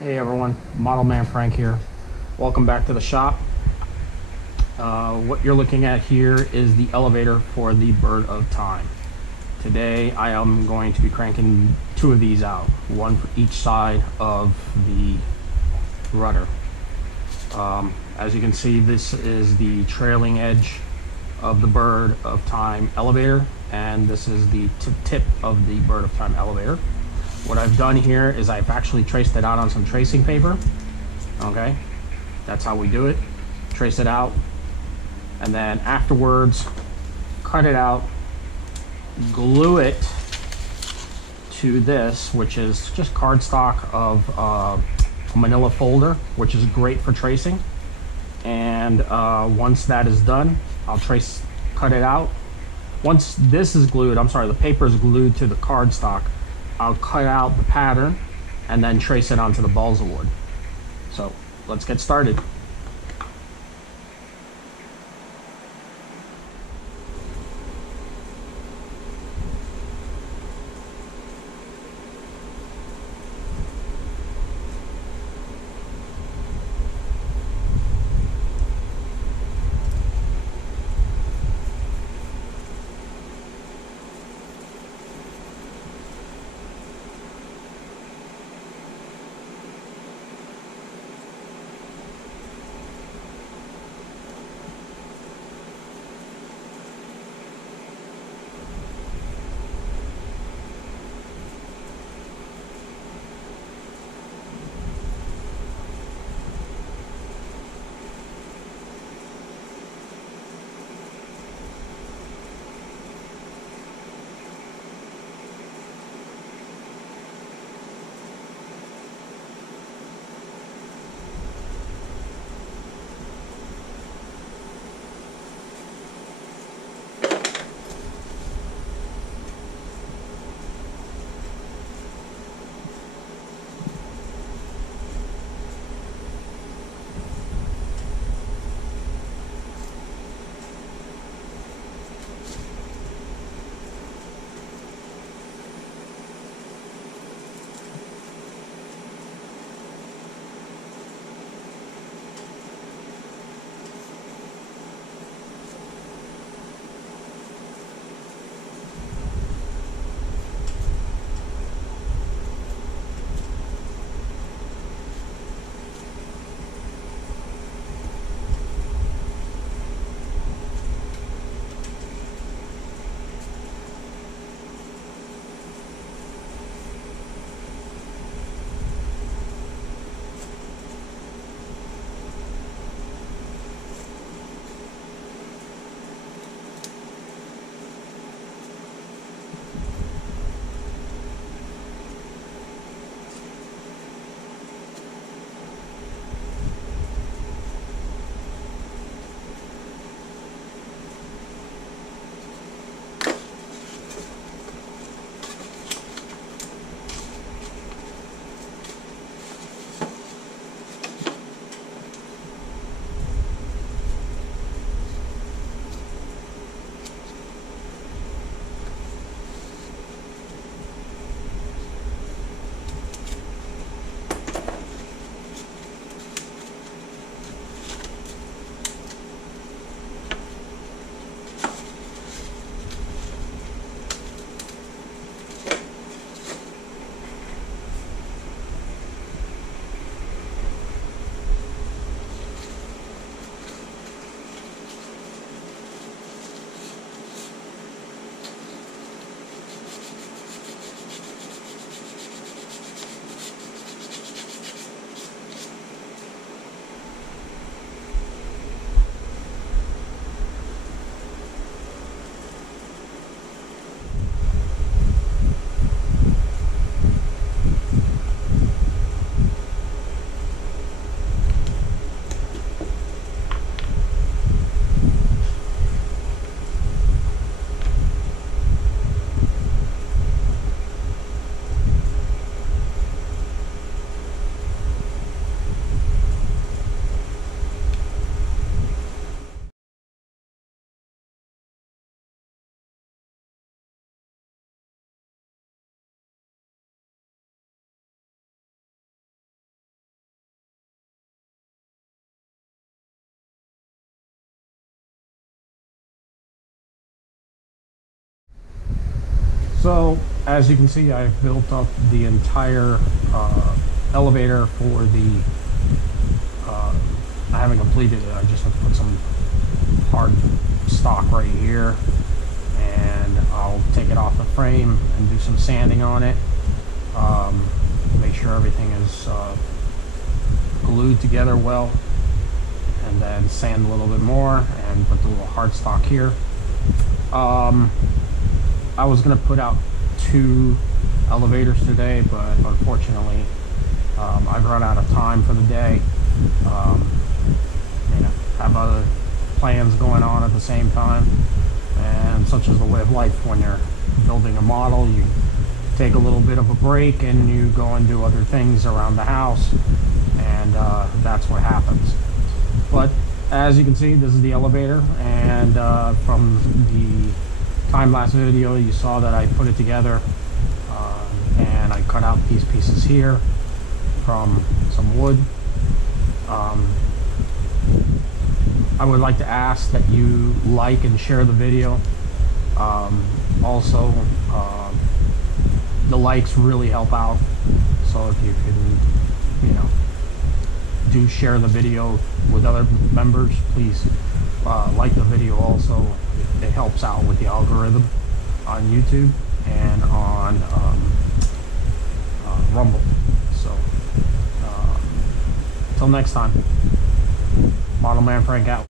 Hey everyone, Model Man Frank here. Welcome back to the shop. What you're looking at here is the elevator for the Bird of Time. Today I am going to be cranking two of these out, one for each side of the rudder. As you can see, this is the trailing edge of the Bird of Time elevator, and this is the tip of the Bird of Time elevator. What I've done here is I've actually traced it out on some tracing paper. Okay, that's how we do it. Trace it out, and then afterwards cut it out, glue it to this, which is just cardstock of a manila folder, which is great for tracing. And once that is done, I'll cut it out. Once this is glued, the paper is glued to the cardstock, I'll cut out the pattern and then trace it onto the balsawood. So let's get started. So as you can see, I've built up the entire elevator for the I haven't completed it. I just have put some hard stock right here, and I'll take it off the frame and do some sanding on it, make sure everything is glued together well, and then sand a little bit more and put the little hard stock here. I was gonna put out 2 elevators today, but unfortunately I've run out of time for the day. Have other plans going on at the same time, and such is the way of life. When you're building a model, you take a little bit of a break and you go and do other things around the house, and that's what happens. But as you can see, this is the elevator, and from the time-lapse video you saw that I put it together, and I cut out these pieces here from some wood. I would like to ask that you like and share the video. Also, the likes really help out, so if you can, do share the video with other members, please like the video also. It helps out with the algorithm on YouTube and on Rumble. So until next time, Model Man Frank out.